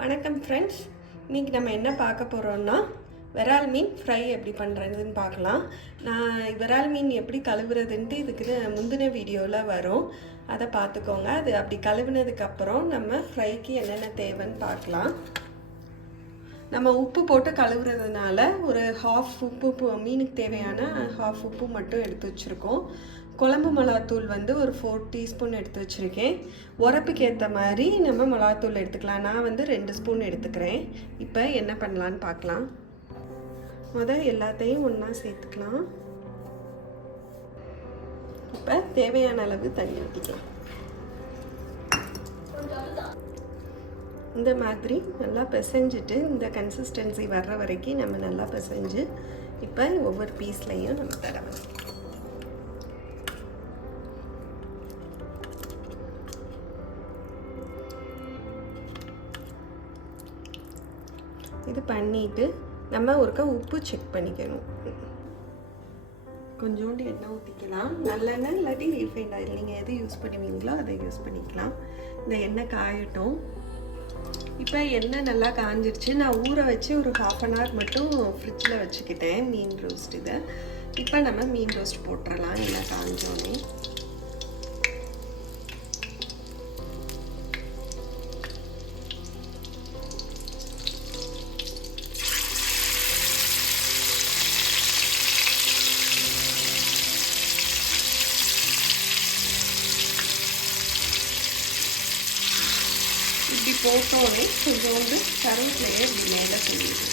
வணக்கம் ஃப்ரெண்ட்ஸ், இன்றைக்கி நம்ம என்ன பார்க்க போகிறோம்னா விரால் மீன் ஃப்ரை எப்படி பண்ணுறதுன்னு பார்க்கலாம். நான் விரால் மீன் எப்படி கழுவுறதுன்ட்டு இதுக்கு முந்தின வீடியோவில் வரும், அதை பார்த்துக்கோங்க. அது அப்படி கழுவுனதுக்கப்புறம் நம்ம ஃப்ரைக்கு என்னென்ன தேவைன்னு பார்க்கலாம். நம்ம உப்பு போட்டு கழுவுறதுனால ஒரு ஹாஃப் உப்பு, மீனுக்கு தேவையான ஹாஃப் உப்பு மட்டும் எடுத்து வச்சுருக்கோம். குழம்பு மிளகாத்தூள் வந்து ஒரு 4 டீஸ்பூன் எடுத்து வச்சுருக்கேன். உரப்புக்கு ஏற்ற மாதிரி நம்ம மிளகாத்தூள் எடுத்துக்கலாம். நான் வந்து 2 ஸ்பூன் எடுத்துக்கிறேன். இப்போ என்ன பண்ணலான்னு பார்க்கலாம். எல்லாத்தையும் ஒன்றா சேர்த்துக்கலாம். இப்போ தேவையான அளவு தண்ணி ஊற்றிக்கலாம். இந்த மாதிரி நல்லா பிசைஞ்சிட்டு இந்த கன்சிஸ்டன்சி வர்ற வரைக்கும் நம்ம நல்லா பிசைஞ்சு இப்போ ஒவ்வொரு பீஸ்லையும் நம்ம தடவணும். இது பண்ணிவிட்டு நம்ம ஒருக்கா உப்பு செக் பண்ணிக்கணும். கொஞ்சோண்டு எண்ணெய் ஊற்றிக்கலாம். நல்லெண்ணெய் இல்லாட்டி ரீஃபைண்ட் ஆயில், நீங்கள் எது யூஸ் பண்ணுவீங்களோ அதை யூஸ் பண்ணிக்கலாம். இந்த எண்ணெய் காயட்டும். இப்போ எண்ணெய் நல்லா காஞ்சிருச்சு. நான் ஊற வச்சு ஒரு 1/2 hour மட்டும் ஃப்ரிட்ஜில் வச்சுக்கிட்டேன் மீன் ரோஸ்ட். இதை இப்போ நம்ம மீன் ரோஸ்ட் போட்டுடலாம். எண்ணெய் காஞ்சோன்னே இப்படி போட்டோன்னே கொஞ்சோண்டு கருவேப்பிலையை இப்படி மேலே சொல்லிடுது.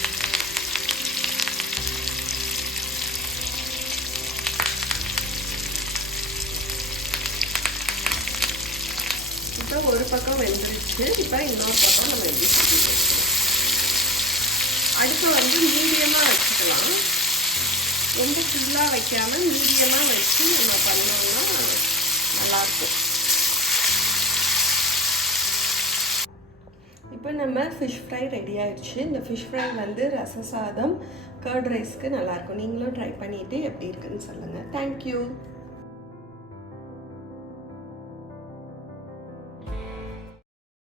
இப்போ ஒரு பக்கம் வெந்துருச்சு. இப்போ இன்னொரு பக்கம் நம்ம எப்படி சுற்றி வச்சுக்கலாம். அடுப்பை வந்து மீடியமாக வச்சுக்கலாம். ரொம்ப ஃபுல்லாக வைக்காமல் மீடியமாக வச்சு நம்ம பண்ணோம்னா நல்லாயிருக்கும். இப்போ நம்ம ஃபிஷ் ஃப்ரை ரெடி ஆயிடுச்சு. இந்த ஃபிஷ் ஃப்ரை வந்து ரச சாதம், கர்ட் ரைஸ்க்கு நல்லாயிருக்கும். நீங்களும் ட்ரை பண்ணிவிட்டு எப்படி இருக்குன்னு சொல்லுங்கள். தேங்க்யூ.